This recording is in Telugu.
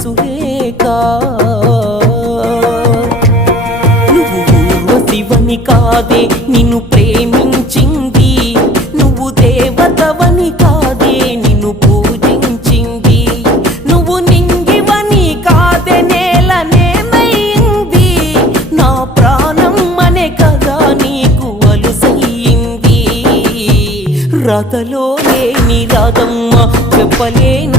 సురేఖ నువ్వు ఊర్వశివని కాదే నిన్ను ప్రేమించింది, నువ్వు దేవతవని కాదే నిన్ను పూజించింది, నువ్వు నింగివని కాదే నేలనేమైంది, నా ప్రాణం అనే కదా నీకు అలుసయ్యింది. రాతలో లేని రాధమ్మ చెప్పలేను